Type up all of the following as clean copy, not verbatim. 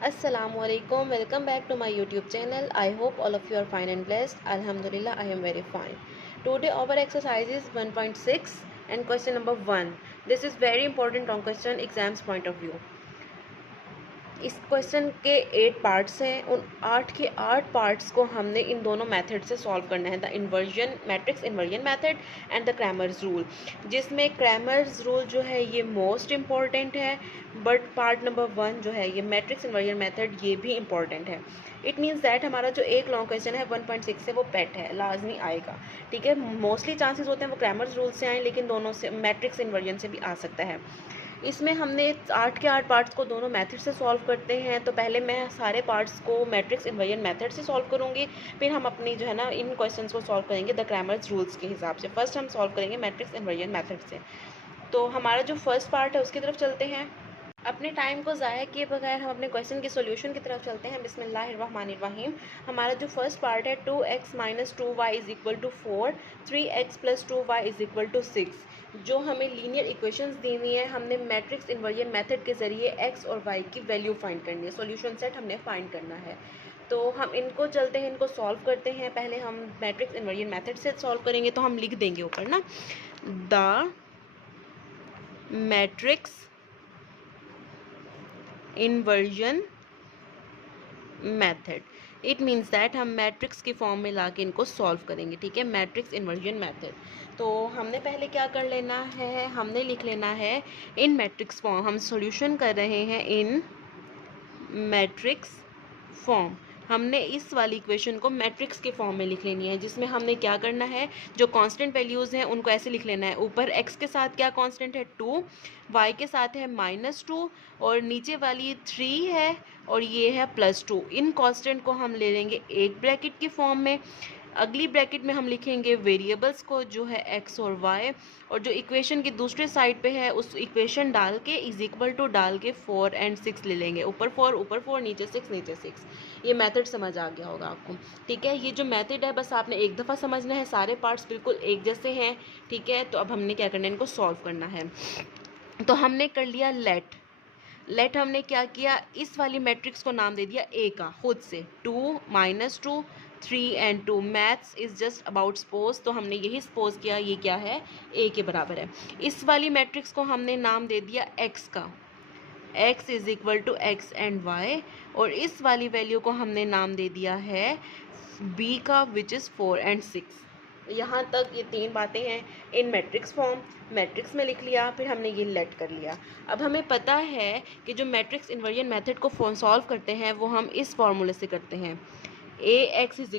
Assalamualaikum. Welcome back to my YouTube channel. I hope all of you are fine and blessed. Alhamdulillah, I am very fine. Today our exercise is 1.6 and question number 1. This is very important on question exams point of view. इस question के 8 parts हैं। उन 8 के 8 parts को हमने इन दोनों method से solve करना है, the inversion matrix inversion method and the Cramer's rule, जिसमें क्रैमर्स रूल जो है ये मोस्ट इम्पॉर्टेंट है, बट पार्ट नंबर 1 जो है ये मैट्रिक्स इन्वर्जन मेथड ये भी इम्पॉर्टेंट है। इट मीन्स दैट हमारा जो एक लॉन्ग क्वेश्चन है 1.6 से वो पेट है, लाजमी आएगा। ठीक है, मोस्टली चांसेस होते हैं वो क्रैमर्स रूल से आए, लेकिन दोनों से मैट्रिक्स इन्वर्जन से भी आ सकता है। इसमें हमने 8 के 8 पार्ट्स को दोनों मेथड से सॉल्व करते हैं। तो पहले मैं सारे पार्ट्स को मैट्रिक्स इन्वर्जन मेथड से सॉल्व करूंगी, फिर हम अपनी जो है ना इन क्वेश्चंस को सॉल्व करेंगे द क्रैमर्स रूल्स के हिसाब से। फर्स्ट हम सॉल्व करेंगे मैट्रिक्स इन्वर्जन मेथड से। तो हमारा जो फर्स्ट पार्ट है उसकी तरफ चलते हैं। अपने टाइम को ज़ाया किए बगैर हम अपने क्वेश्चन के सॉल्यूशन की तरफ चलते हैं। बिस्मिल्लाहिर्रहमानिर्रहीम। हमारा जो फर्स्ट पार्ट है 2x - 2y = 4, 3x + 2y = 6, जो हमें लीनियर इक्वेशंस देनी है। हमने मैट्रिक्स इन्वर्जन मेथड के ज़रिए x और y की वैल्यू फाइंड करनी है, सॉल्यूशन सेट हमने फाइंड करना है। तो हम इनको चलते हैं, इनको सॉल्व करते हैं। पहले हम मैट्रिक्स इन्वर्जन मेथड से सॉल्व करेंगे, तो हम लिख देंगे ऊपर ना the matrix inversion method. It means that हम मैट्रिक्स की फॉर्म में लाके इनको सॉल्व करेंगे। ठीक है, मैट्रिक्स इन्वर्जन मेथड। तो हमने पहले क्या कर लेना है, हमने लिख लेना है इन मैट्रिक्स फॉर्म। हम सॉल्यूशन कर रहे हैं इन मैट्रिक्स फॉर्म। हमने इस वाली इक्वेशन को मैट्रिक्स के फॉर्म में लिख लेनी है, जिसमें हमने क्या करना है, जो कांस्टेंट वैल्यूज़ हैं उनको ऐसे लिख लेना है। ऊपर x के साथ क्या कांस्टेंट है 2, y के साथ है -2, और नीचे वाली 3 है, और ये है +2। इन कांस्टेंट को हम ले लेंगे एक ब्रैकेट की फॉर्म में। अगली ब्रैकेट में हम लिखेंगे वेरिएबल्स को, जो है x और y, और जो इक्वेशन की दूसरे साइड पे है उस इक्वेशन डाल के = डाल के 4 और 6 ले लेंगे। ऊपर 4 नीचे 6 नीचे 6। ये मेथड समझ आ गया होगा आपको। ठीक है, ये जो मेथड है बस आपने एक दफ़ा समझना है, सारे पार्ट्स बिल्कुल एक जैसे हैं। ठीक है, तो अब हमने क्या करना है, इनको सॉल्व करना है। तो हमने कर लिया लेट हमने क्या किया, इस वाली मैट्रिक्स को नाम दे दिया ए का खुद से। 2 - 2, 3 and 2। Maths is just about suppose, तो हमने यही सपोज किया ये क्या है, ए के बराबर है। इस वाली मैट्रिक्स को हमने नाम दे दिया एक्स का, x = x and y, और इस वाली वैल्यू को हमने नाम दे दिया है b का, विच इज़ 4 और 6। यहाँ तक ये 3 बातें हैं इन मैट्रिक्स फॉर्म। मैट्रिक्स में लिख लिया, फिर हमने ये लेट कर लिया। अब हमें पता है कि जो मैट्रिक्स इन्वर्जन मेथड को सॉल्व करते हैं वो हम इस फॉर्मूले से करते हैं, ax =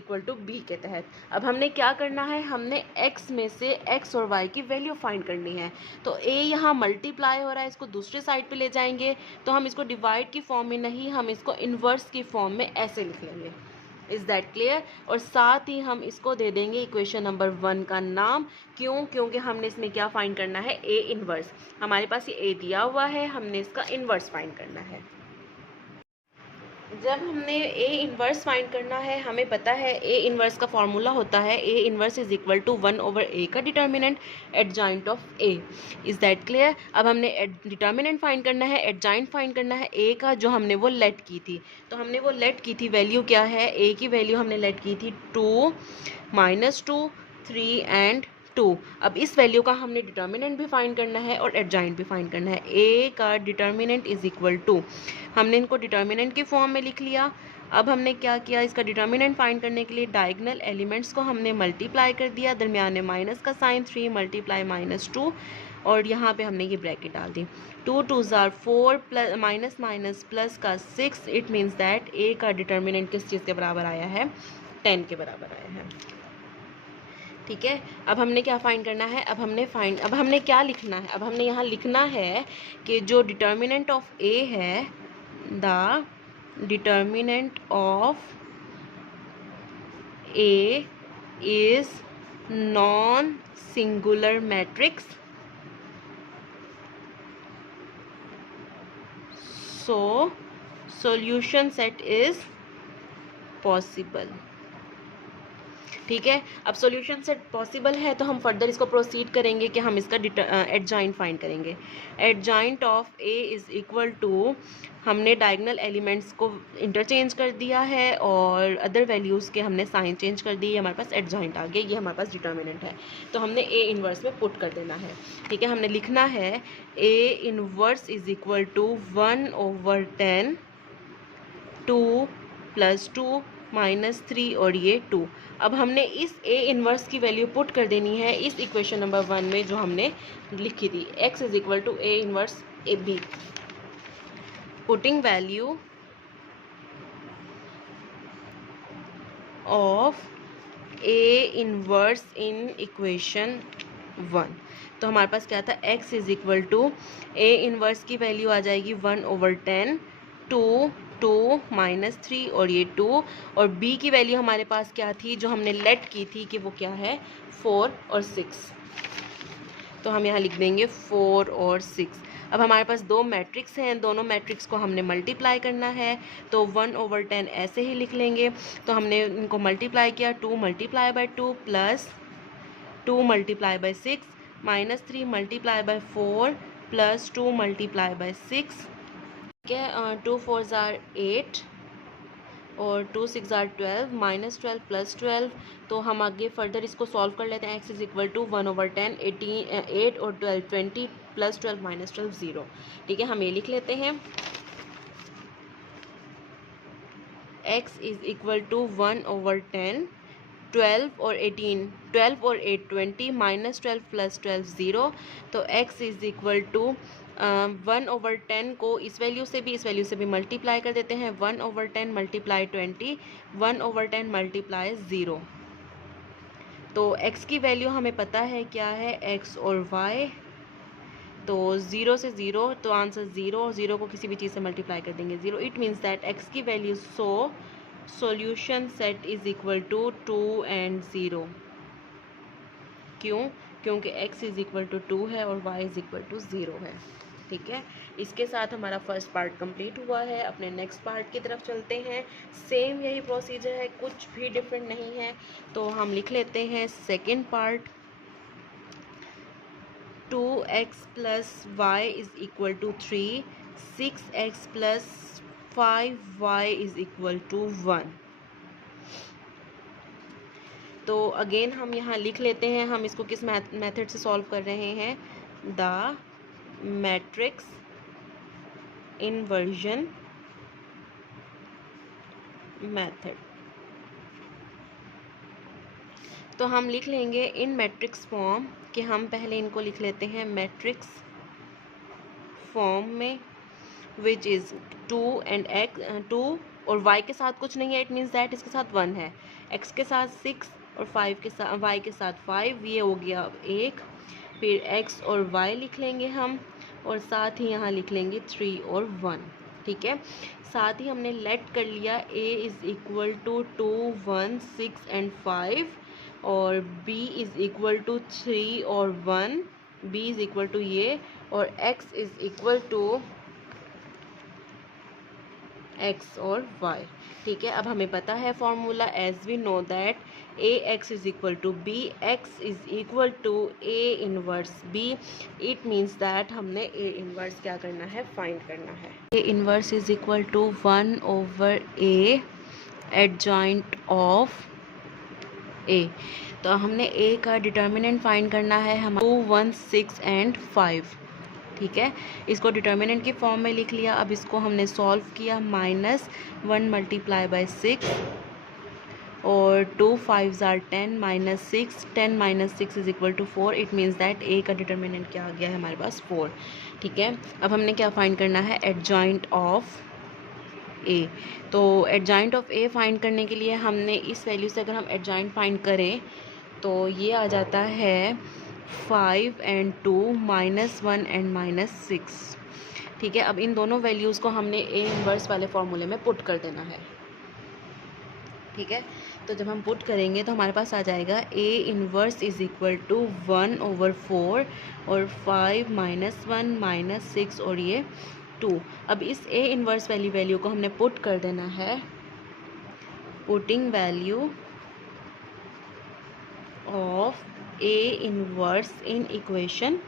b के तहत। अब हमने क्या करना है, हमने x में से x और y की वैल्यू फाइंड करनी है। तो a यहाँ मल्टीप्लाई हो रहा है, इसको दूसरे साइड पे ले जाएंगे, तो हम इसको डिवाइड की फॉर्म में नहीं, हम इसको इन्वर्स की फॉर्म में ऐसे लिख लेंगे। Is that clear? और साथ ही हम इसको दे देंगे इक्वेशन नंबर 1 का नाम। क्यों? क्योंकि हमने इसमें क्या फाइंड करना है, a इन्वर्स। हमारे पास ये a दिया हुआ है, हमने इसका इन्वर्स फाइंड करना है। जब हमने ए इन्वर्स फाइंड करना है, हमें पता है ए इन्वर्स का फॉर्मूला होता है ए इन्वर्स = 1/a का determinant adjoint of A. Is that clear? अब हमने डिटर्मिनेंट फाइंड करना है, एडजॉइंट फाइंड करना है ए का, जो हमने वो लेट की थी। तो हमने वो लेट की थी वैल्यू क्या है, ए की वैल्यू हमने लेट की थी 2 - 2, 3 and 2। अब इस वैल्यू का हमने डिटर्मिनेंट भी फाइंड करना है और एडजॉइंट भी फाइंड करना है। ए का डिटर्मिनेंट = हमने इनको डिटर्मिनेंट की फॉर्म में लिख लिया। अब हमने क्या किया, इसका डिटर्मिनेंट फाइंड करने के लिए डायगोनल एलिमेंट्स को हमने मल्टीप्लाई कर दिया, दरमियान में माइनस का साइन, 3 × -2, और यहाँ पे हमने ये ब्रैकेट डाल दी। 2 2s are 4 plus minus minus plus का 6। इट मीन्स दैट ए का डिटर्मिनेंट किस चीज़ के बराबर आया है, 10 के बराबर आया है। ठीक है, अब हमने क्या फाइंड करना है, अब हमने क्या लिखना है, अब हमने यहाँ लिखना है कि जो डिटर्मिनेंट ऑफ ए है, the determinant of A is non singular matrix, so solution set is possible. ठीक है। अब सॉल्यूशन सेट पॉसिबल है तो हम फर्दर इसको प्रोसीड करेंगे कि हम इसका एडजॉइंट फाइंड करेंगे। Adjoint of A is equal to, हमने डायगोनल एलिमेंट्स को इंटरचेंज कर दिया है और अदर वैल्यूज़ के हमने साइन चेंज कर दी, हमारे पास एडजॉइंट आ गया, ये हमारे पास डिटर्मिनेंट है। तो हमने ए इन्वर्स में पुट कर देना है। ठीक है, हमने लिखना है A inverse is equal to 1/10 2 + 2 - 3 और ये 2। अब हमने इस ए इन्वर्स की वैल्यू पुट कर देनी है इस इक्वेशन नंबर 1 में जो हमने लिखी थी, x is equal to A inverse A B. Putting value of A inverse in equation 1। तो हमारे पास क्या था, x is equal to A inverse की वैल्यू आ जाएगी 1/10 2 2 - 3 और ये 2, और b की वैल्यू हमारे पास क्या थी जो हमने लेट की थी कि वो क्या है 4 और 6। तो हम यहाँ लिख देंगे 4 और 6। अब हमारे पास दो मैट्रिक्स हैं, दोनों मैट्रिक्स को हमने मल्टीप्लाई करना है, तो 1/10 ऐसे ही लिख लेंगे। तो हमने इनको मल्टीप्लाई किया, 2 × 2 प्लस 2 × 6 -3 × 4 प्लस 2 × 6। ठीक है, 2 4 = 8 और 2 6 = 12 -12 + 12। तो हम आगे फर्दर इसको सॉल्व कर लेते हैं। x इज इक्वल टू 1/10 8 और 12 20 + 12 - 12 0। ठीक है, हम ये लिख लेते हैं x इज इक्वल टू 1/10 12 और 18 12 और 8 20 -12 + 12 0। तो x इज इक्वल टू 1/10 को इस वैल्यू से भी मल्टीप्लाई कर देते हैं। 1/10 × 20 1/10 × 0। तो x की वैल्यू हमें पता है क्या है, x और y। तो 0 से 0, तो आंसर 0 और 0 को किसी भी चीज़ से मल्टीप्लाई कर देंगे 0। इट मीन्स दैट x की value solution set is equal to 2 और 0। क्यों? क्योंकि x इज इक्वल टू 2 है और y इज इक्वल टू 0 है। ठीक है, इसके साथ हमारा फर्स्ट पार्ट कंप्लीट हुआ है। अपने नेक्स्ट पार्ट की तरफ चलते हैं। सेम यही प्रोसीजर है, कुछ भी डिफरेंट नहीं है। तो हम लिख लेते हैं second part. 2x + y is equal to 3 6x + 5y is equal to 1। तो अगेन हम यहाँ लिख लेते हैं, हम इसको किस मेथड से सॉल्व कर रहे हैं, द मैट्रिक्स इन्वर्जन मेथड। तो हम लिख लेंगे इन मैट्रिक्स फॉर्म कि हम पहले इनको लिख लेते हैं मैट्रिक्स फॉर्म में, विच इज़ 2 और 2 और y के साथ कुछ नहीं है, इट मीन्स दैट इसके साथ 1 है, x के साथ 6 और 5 के साथ y के साथ 5, ये हो गया 1। फिर x और y लिख लेंगे हम, और साथ ही यहाँ लिख लेंगे 3 और 1। ठीक है, साथ ही हमने लेट कर लिया a इज़ इक्वल टू 2 1 6 और 5, और b इज़ इक्वल टू 3 और 1, b इज़ इक्वल टू ये, और x is equal to x और y। ठीक है, अब हमें पता है formula, as we know that ax is equal to b, x is equal to a inverse b। It means that हमने a इनवर्स क्या करना है, फाइंड करना है। a inverse is equal to 1/a adjoint of a। तो हमने a का determinant find करना है, हम 2 1 6 और 5। ठीक है, इसको डिटर्मिनेंट की फॉर्म में लिख लिया। अब इसको हमने सॉल्व किया, -1 × 6 और 2 5 = 10 -6 10 - 6 is equal to 4। It means that A का डिटर्मिनेंट क्या आ गया है हमारे पास 4। ठीक है, अब हमने क्या फाइंड करना है, एडजॉइंट ऑफ ए। तो एडजॉइंट ऑफ ए फाइंड करने के लिए हमने इस वैल्यू से अगर हम एडजॉइंट फाइंड करें तो ये आ जाता है 5 और 2 -1 और -6। ठीक है, अब इन दोनों वैल्यूज़ को हमने ए इनवर्स वाले फॉर्मूले में पुट कर देना है। ठीक है, तो जब हम पुट करेंगे तो हमारे पास आ जाएगा A inverse is equal to 1/4 और 5 -1 -6 और ये 2। अब इस ए इनवर्स वाली वैल्यू को हमने पुट कर देना है। Putting value of A inverse in equation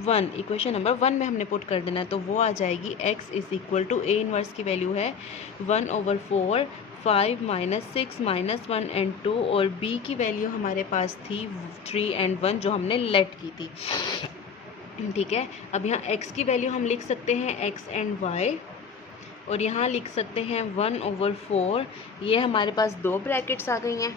1, equation number 1 में हमने पुट कर देना, तो वो आ जाएगी x is equal to A inverse की वैल्यू है 1/4 5 - 6 - 1 एंड 2, और b की वैल्यू हमारे पास थी 3 एंड 1 जो हमने लेट की थी। ठीक है, अब यहाँ x की वैल्यू हम लिख सकते हैं x एंड y, और यहाँ लिख सकते हैं 1/4। ये हमारे पास दो ब्रैकेट्स आ गई हैं।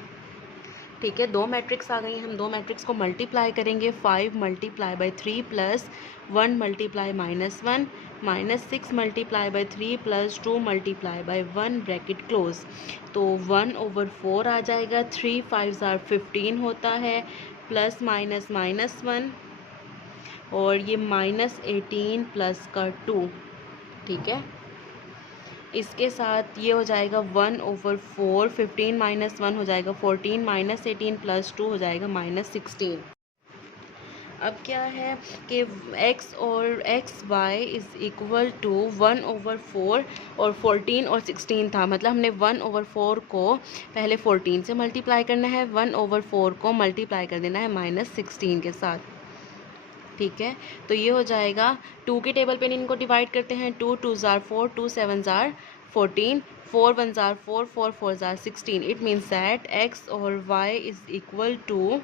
ठीक है, दो मैट्रिक्स आ गई हैं। हम दो मैट्रिक्स को मल्टीप्लाई करेंगे, 5 × 3 प्लस 1 × -1 -6 × 3 प्लस 2 × 1 ब्रैकेट क्लोज, तो 1/4 आ जाएगा। 3 5 15 होता है, प्लस माइनस -1, और ये -18 प्लस का 2। ठीक है, इसके साथ ये हो जाएगा 1/4, 15 - 1 हो जाएगा 14, -18 प्लस 2 हो जाएगा -16। अब क्या है कि x और y इज़ इक्वल टू 1/4 और 14 और 16 था, मतलब हमने 1/4 को पहले 14 से मल्टीप्लाई करना है, 1/4 को मल्टीप्लाई कर देना है -16 के साथ। ठीक है, तो ये हो जाएगा 2 के टेबल पे इनको डिवाइड करते हैं, 2 2 ज़ार 4, 2 7 ज़ार 14, 4 1 ज़ार 4, 4 4 ज़ार 16। इट मीन्स दैट x और y इज़ इक्वल टू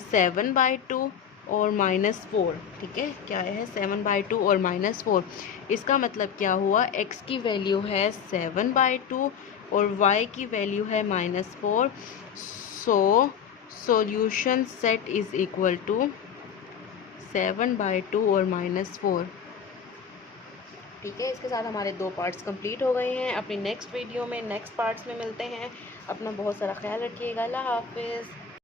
7/2 और -4। ठीक है, क्या है 7/2 और -4। इसका मतलब क्या हुआ, x की वैल्यू है 7/2 और y की वैल्यू है -4। So solution set is equal to 7/2 और -4। ठीक है, इसके साथ हमारे दो पार्ट्स कंप्लीट हो गए हैं। अपनी नेक्स्ट वीडियो में नेक्स्ट पार्ट्स में मिलते हैं। अपना बहुत सारा ख्याल रखिएगा। अल्लाह हाफिज़।